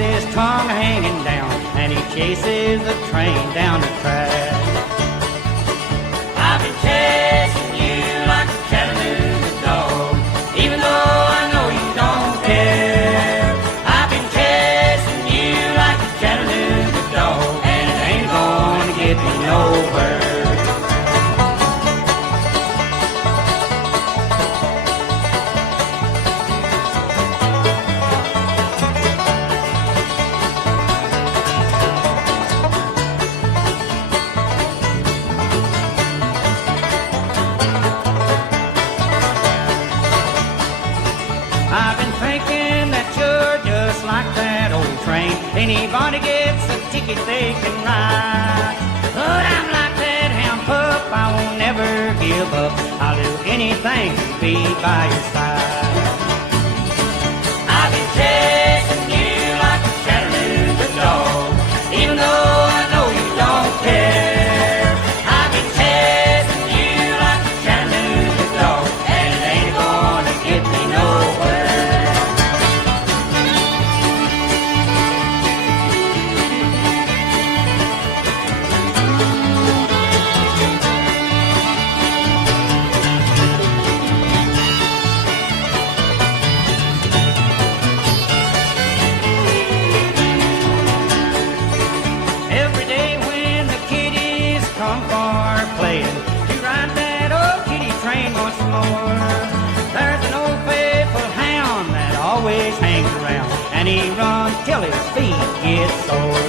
with his tongue hanging down, and he chases the train down the track. I've been chasing you like a Chattanooga dog, even though I know you don't care. I've been chasing you like a Chattanooga dog, and it ain't gonna get me nowhere. Anybody gets a ticket they can ride. But I'm like that hound pup, I won't never give up. I'll do anything to be by your side. I've been chasing you like a Chattanooga dog, even though I know you don't care. I've been chasing you like a Chattanooga dog, and it ain't gonna get me nowhere. Always hangs around, and he runs till his feet get sore.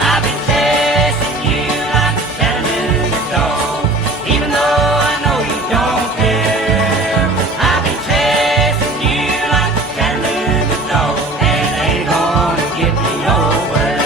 I've been chasing you like a Chattanooga dog, even though I know you don't care. I've been chasing you like a Chattanooga dog, and it ain't gonna get me nowhere.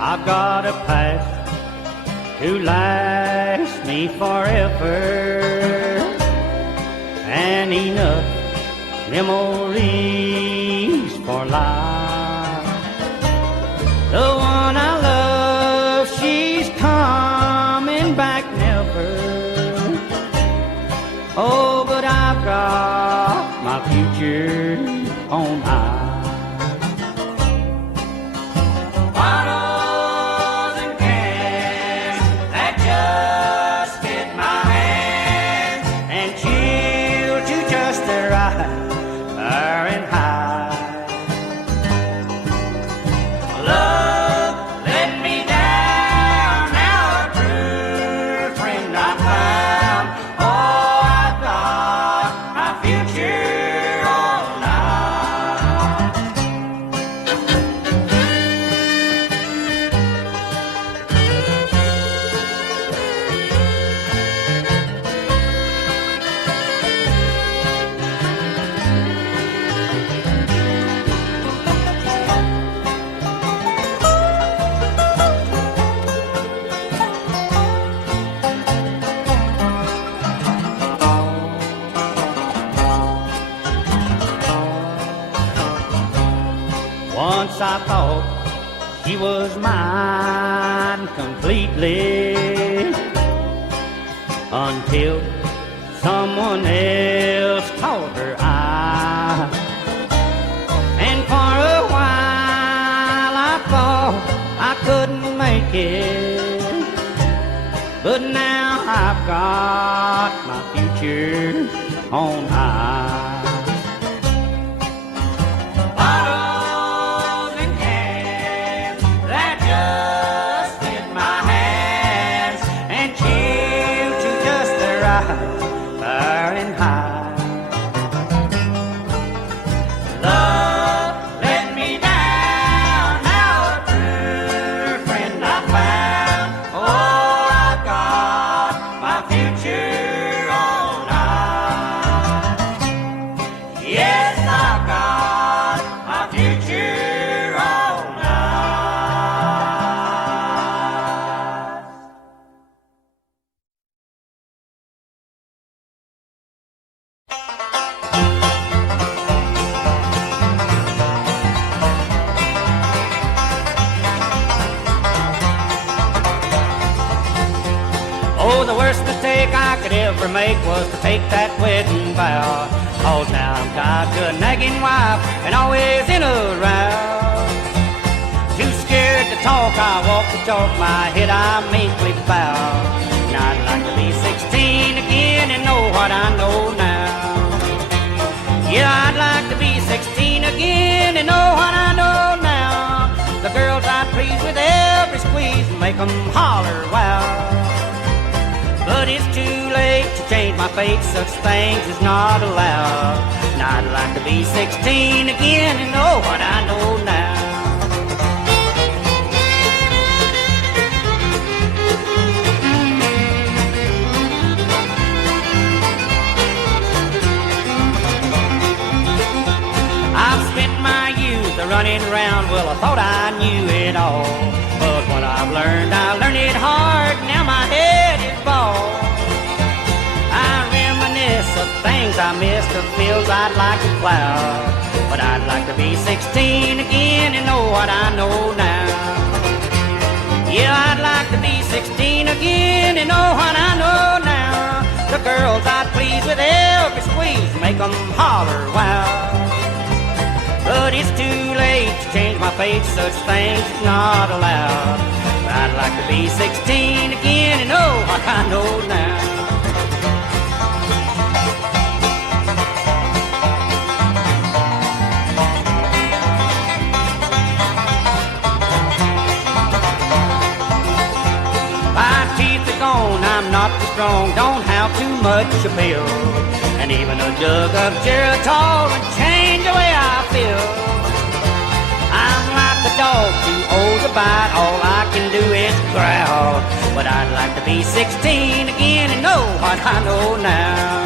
I've got a past to last me forever, and enough memories for life. The one I love, she's coming back never. Oh, but I've got my future on high. Once I thought she was mine completely, until someone else caught her eye. And for a while I thought I couldn't make it, but now I've got my future on high. Bottles and cans that just fit my hands and chill to just the right burning high. Love let me down, now a true friend I found. Oh, I've got my future on high. Yes, I've got my future on high. Oh, the worst mistake I could ever make was to take that wedding vow. 'Cause now I'm tied to a nagging wife and always in a row. Too scared to talk, I walk the talk, my head I meekly bow. And I'd like to be 16 again and know what I know now. Yeah, I'd like to be 16 again and know what I know now. The girls I'd please with every squeeze and make 'em holler wow. But it's too late to change my fate, such things is not allowed. And I'd like to be 16 again and know what I know now. I've spent my youth running around, well, I thought I knew it all. But what I've learned, I learned it hard, now my head is bald. I reminisce of things I missed, of fields I'd like to plow. But I'd like to be 16 again and know what I know now. Yeah, I'd like to be 16 again and know what I know now. The girls I'd please with every squeeze, make 'em holler wow. But it's too late to change my fate, such things is not allowed. I'd like to be 16 again and know what I know now. My teeth are gone, I'm not too strong, don't have too much appeal. And even a jug of Geritol would change the way I feel. I'm like a dog, too old to bite, all I can do is growl. But I'd like to be 16 again and know what I know now.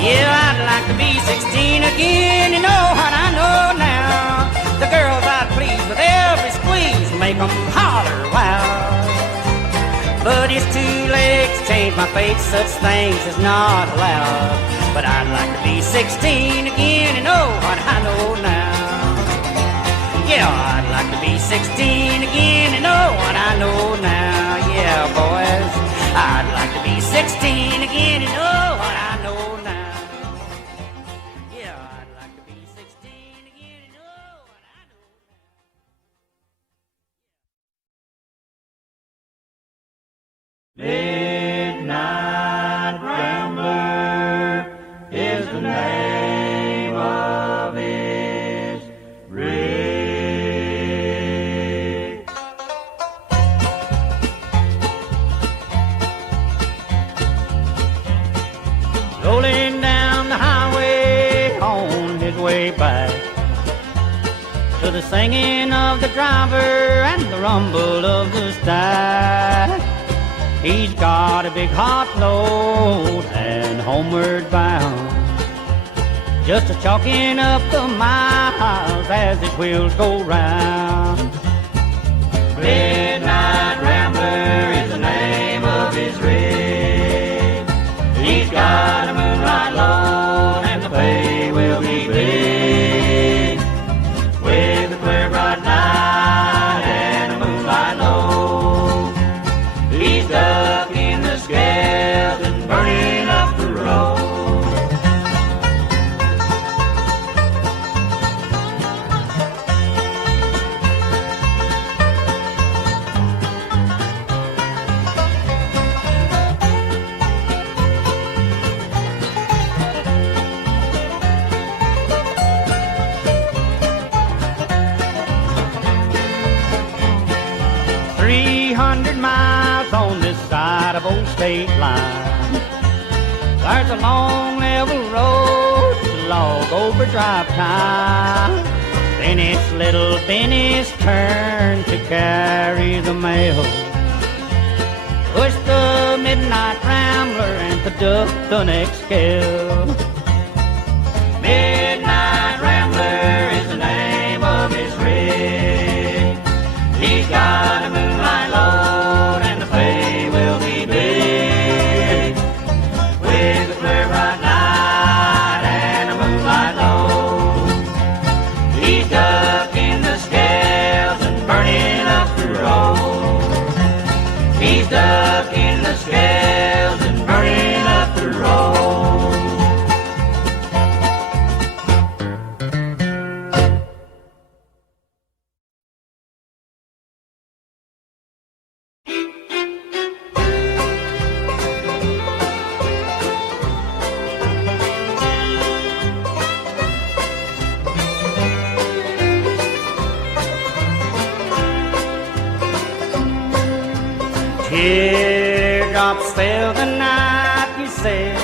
Yeah, I'd like to be 16 again and know what I know now. The girls I'd please with every squeeze, make 'em holler wow. But it's too late to change my fate, such things is not allowed. But I'd like to be 16 again and know what I know now. Yeah, I'd like to be 16 again and know what I know now. Yeah, boys, I'd like to be 16 again and know what I know now. Yeah, I'd like to be 16 again and know what I know now. Midnight Rambler is the name of his rig. Rolling down the highway on his way back to the singing of the driver and the rumble of the stack. He's got a big hot load and homeward bound, just a chalking up the miles as his wheels go round. Midnight Rambler is the name of his rig. He's got a moonlight load and the pay will be big, with a clear bright night and a moonlight load. He's stuck in the scales and burning up the road. miles on this side of old state line. There's a long level road to log over drive time. Then it's little Benny's turn to carry the mail. Push the midnight Rambler and conduct the next scale. Midnight Rambler is the name of his rig. He's got a moonlight load and the pay will be big. With a clear bright night and a moonlight load, he's ducking the scales and burning up the road. He's ducking the scales and burning up the road. Teardrops fell the night you said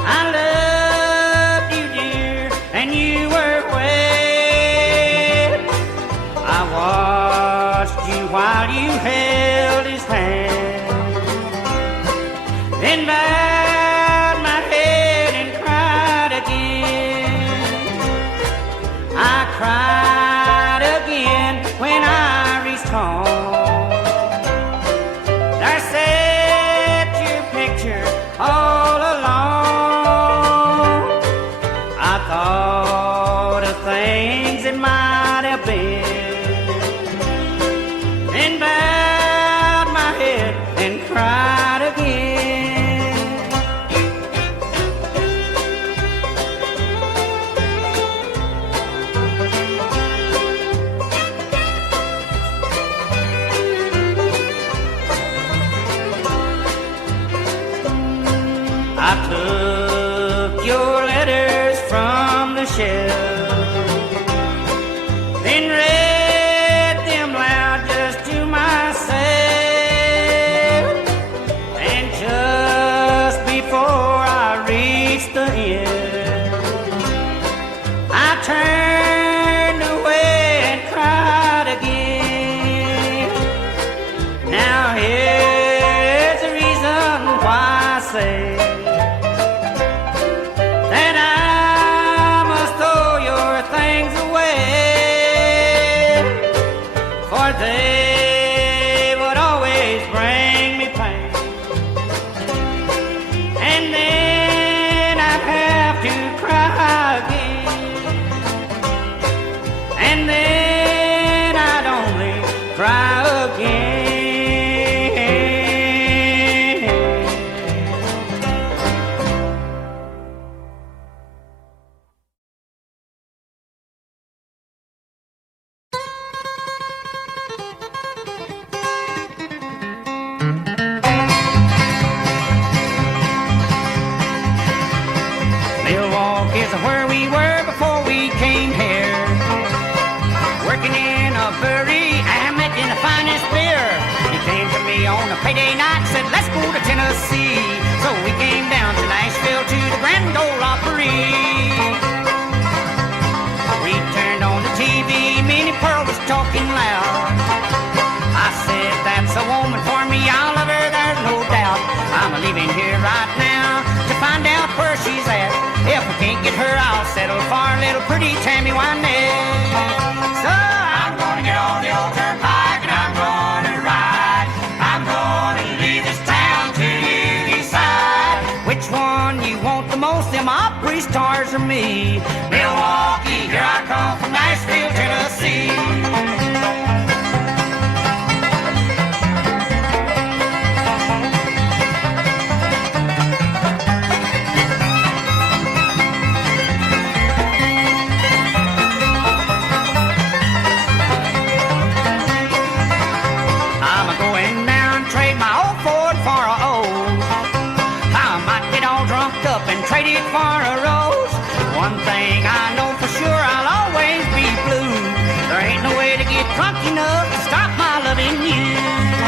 I loved you, dear, and you were wet. I watched you while you held his hand, then bowed my head and cried again. I cried again when I reached home. All along, I thought of things that might have been, and bowed my head and cried again. I took your letters from the shelf, then read them loud just to myself. And just before I reached the end, I turned away and cried again. Now here's the reason why I say they would always bring me pain, and then I'd have to cry again, and then I'd only cry again. Milwaukee is where we were before we came here, working in a brewery. I met in the finest beer. He came to me on a payday night, said let's go to Tennessee. So we came down to Nashville to the Grand Ole Opry. We turned on the TV, Minnie Pearl was talking loud. I said that's a woman for me, I'll love her, there's no doubt. I'm leaving here right now to find out where she's at. If I can't get her, I'll settle for a little pretty Tammy Wynette. So I'm gonna get on the old turnpike and I'm gonna ride. I'm gonna leave this town till you decide which one you want the most, them Opry stars or me. Milwaukee, here I come from Nashville, Tennessee. And trade it for a rose. One thing I know for sure, I'll always be blue. There ain't no way to get drunk enough to stop my loving you.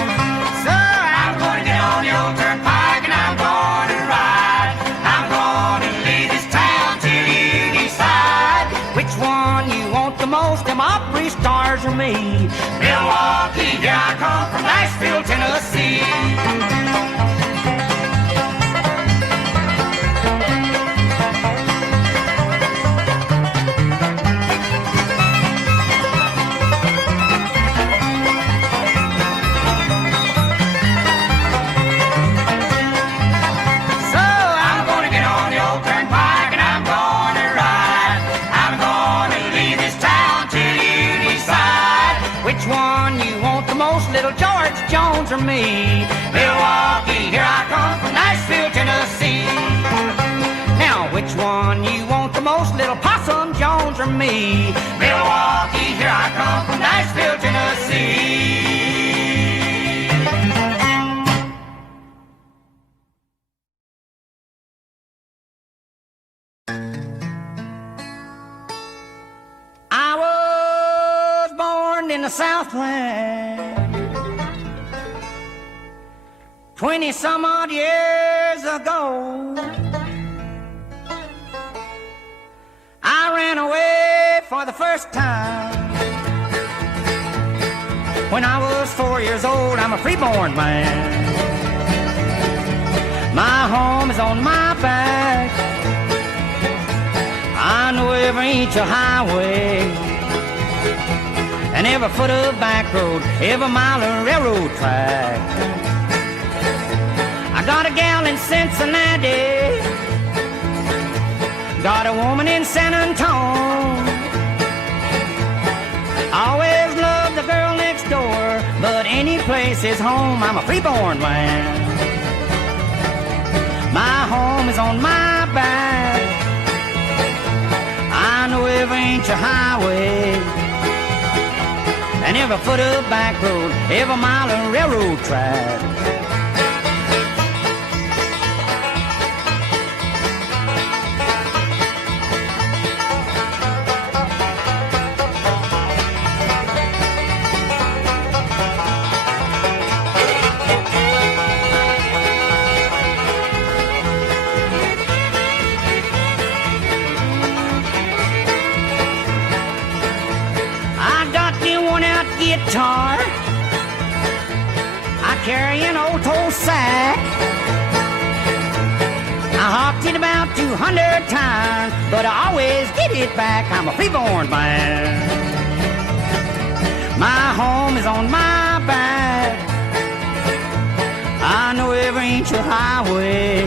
from me. Milwaukee, here I come from Nashville, Tennessee. Now, which one you want the most, little Possum Jones or me? Milwaukee, here I come from Nashville, Tennessee. I was born in the Southland 20 some odd years ago. I ran away for the first time when I was 4 years old. I'm a freeborn man. My home is on my back. I know every inch of highway and every foot of back road, every mile of railroad track. I got a gal in Cincinnati, got a woman in San Antone. Always loved the girl next door, but any place is home. I'm a freeborn man. My home is on my back. I know every inch of highway and every foot of back road, every mile of railroad track. Guitar, I carry an old toe sack. I hopped it about 200 times, but I always get it back. I'm a freeborn man. My home is on my back. I know every inch of highway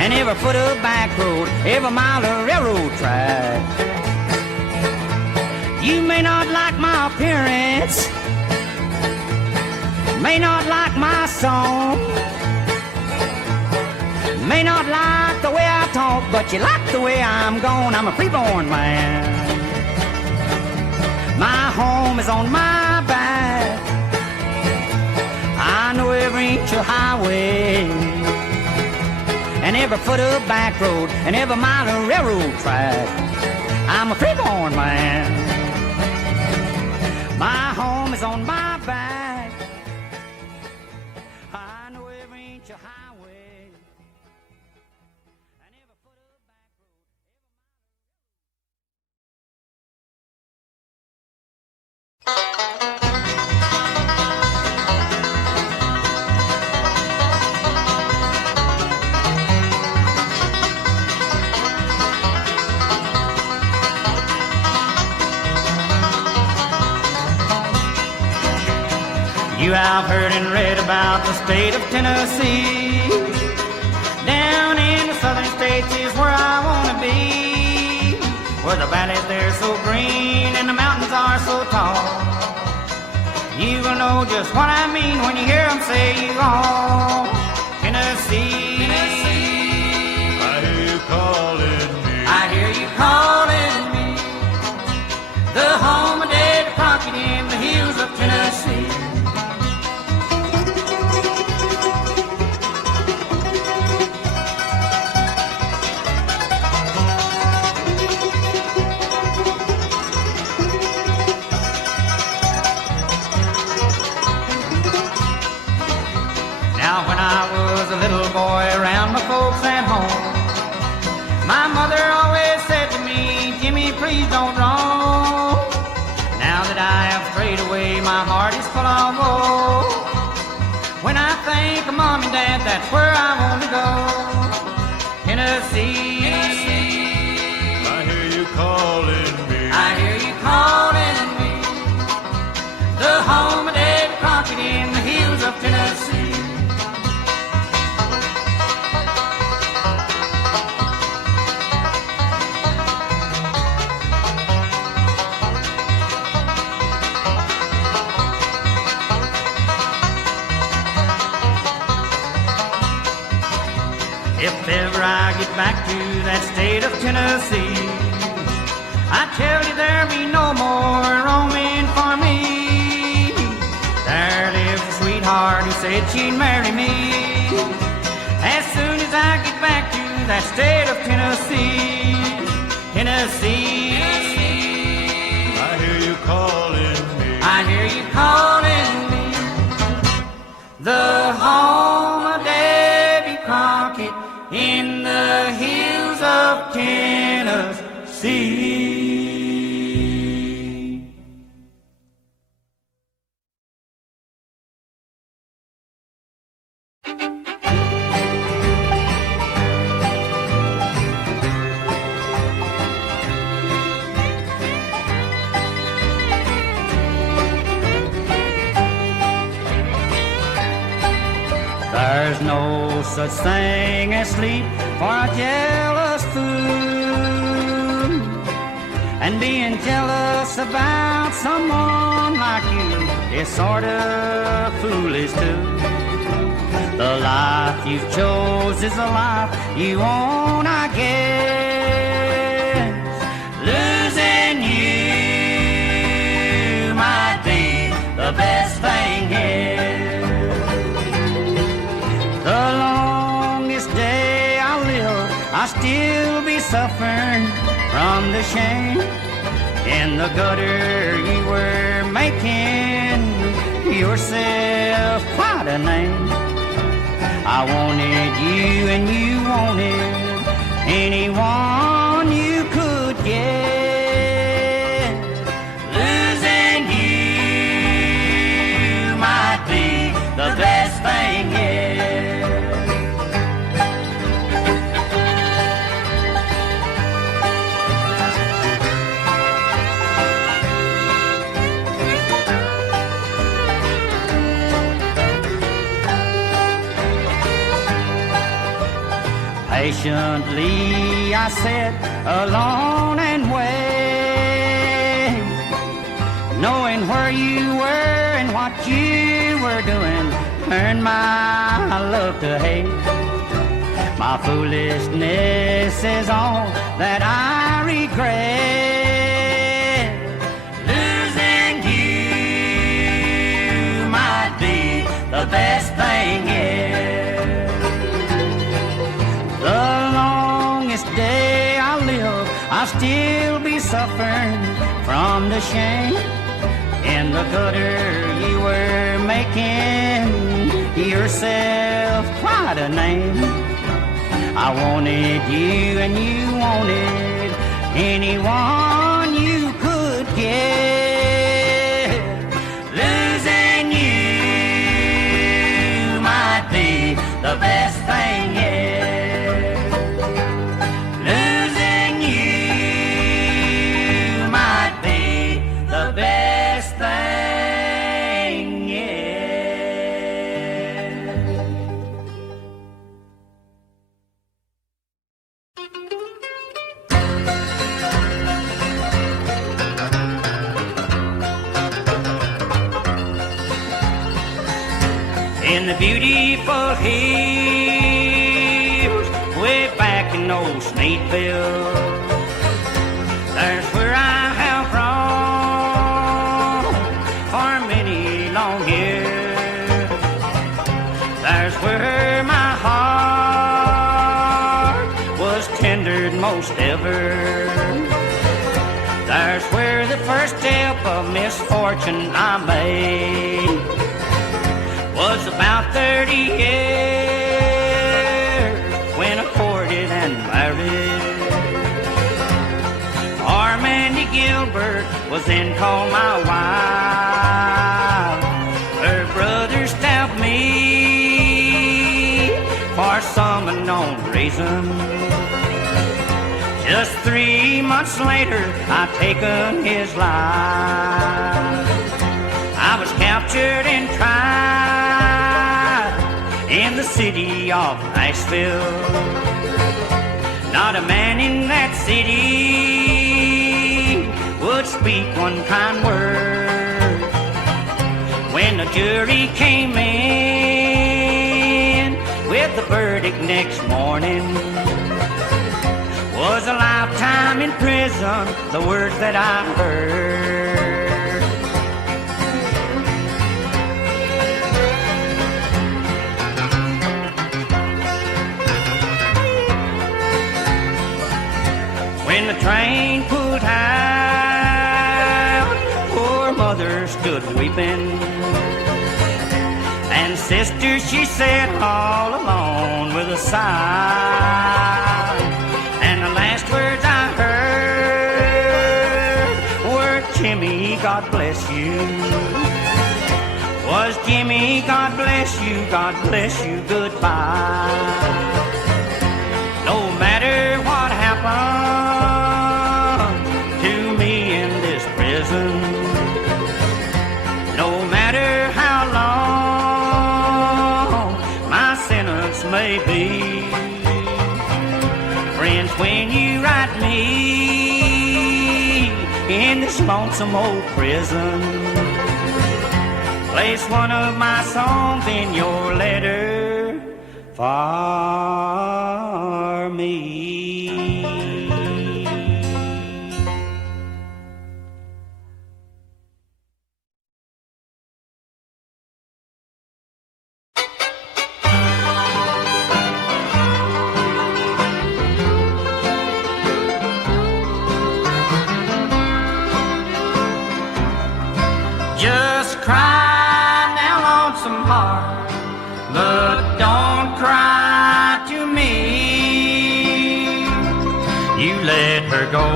and every foot of back road, every mile of railroad track. You may not like my appearance, may not like my song, may not like the way I talk, but you like the way I'm gone. I'm a freeborn man. My home is on my back. I know every inch of highway and every foot of back road and every mile of railroad track. I'm a freeborn man. My home is on my back. I know every inch of highway and every foot of back You have heard and read about the state of Tennessee. Down in the southern states is where I want to be, where the valleys they're so green and the mountains are so tall. You will know just what I mean when you hear them say you all. Tennessee, Tennessee, I hear you calling me. I hear you calling me. The home of Derrick Crockett in the hills of Tennessee. Boy around my folks at home, my mother always said to me, Jimmy, please don't roam. Now that I have strayed away, my heart is full of woe. When I think of Mom and Dad, that's where I want to go. Tennessee, Tennessee, I hear you calling me. I hear you calling me. The home of Derrick Crockett in the hills of Tennessee. If ever I get back to that state of Tennessee, I tell you there'll be no more roaming for me. There lives a sweetheart who said she'd marry me. As soon as I get back to that state of Tennessee, Tennessee, I hear you calling me. I hear you calling me. The home of Davy Crockett in the hills of Tennessee. There's no such thing as sleep for a jealous fool, and being jealous about someone like you is sort of foolish too. The life you've chose is a life you own, I guess. Losing you might be the best thing here. The longest day I live, I'll still be suffering from the shame. In the gutter you were making yourself quite a name. I wanted you and you wanted anyone you could get. Losing you might be the best thing yet. Patiently I sat alone and wait, knowing where you were and what you were doing turned my love to hate. My foolishness is all that I regret. Losing you might be the best thing yet. The longest day I live, I'll still be suffering from the shame. In the gutter you were making yourself quite a name. I wanted you and you wanted anyone you could get. Losing you might be the best thing yet. In the beautiful hills way back in old Sneedville, there's where I have roamed for many long years. There's where my heart was tendered most ever. There's where the first step of misfortune I made was about 30 years when I courted and married. Armandy Gilbert was then called my wife. Her brother stabbed me for some unknown reason. Just 3 months later, I'd taken his life. I was captured and tried in the city of Nashville. Not a man in that city would speak one kind word. When the jury came in with the verdict verdict next morning was a lifetime in prison, the words that I heard. When the train pulled out, poor mother stood weeping, and sister, she sat all alone with a sigh. And the last words I heard were, Jimmy, God bless you. Was Jimmy, God bless you, goodbye. No matter what happened to me in this prison, no matter how long my sentence may be, friends, when you write me in this lonesome old prison, place one of my songs in your letter for me. Just cry now, lonesome heart, but don't cry to me. You let her go,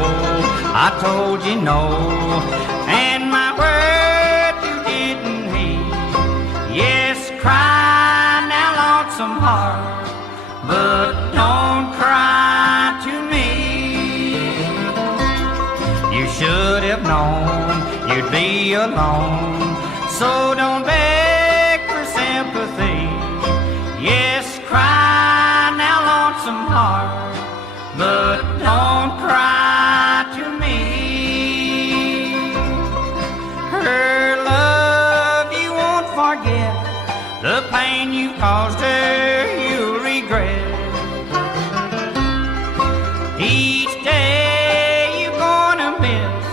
I told you no, and my word you didn't heed. Yes, cry now, lonesome heart, but don't cry to me. You should have known you'd be alone, so don't beg for sympathy. Yes, cry now, lonesome heart, but don't cry to me. Her love you won't forget, the pain you caused her you'll regret. Each day you're gonna miss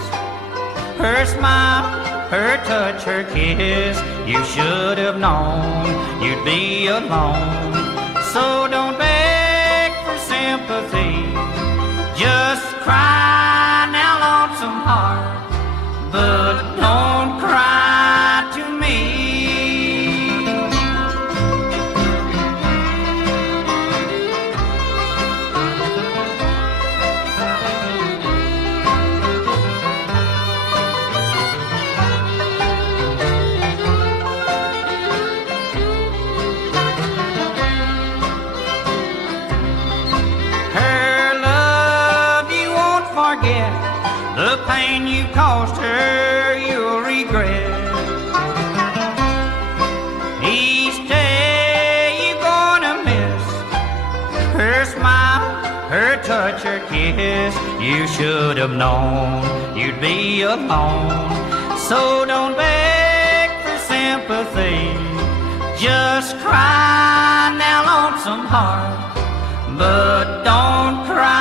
her smile, her touch, her kiss. You should have known you'd be alone, so don't beg for sympathy. Just cry now, lonesome heart, but don't cry to me. The pain you caused her you'll regret. Each day you're gonna miss her smile, her touch, her kiss. You should have known you'd be alone, so don't beg for sympathy. Just cry now, lonesome heart, but don't cry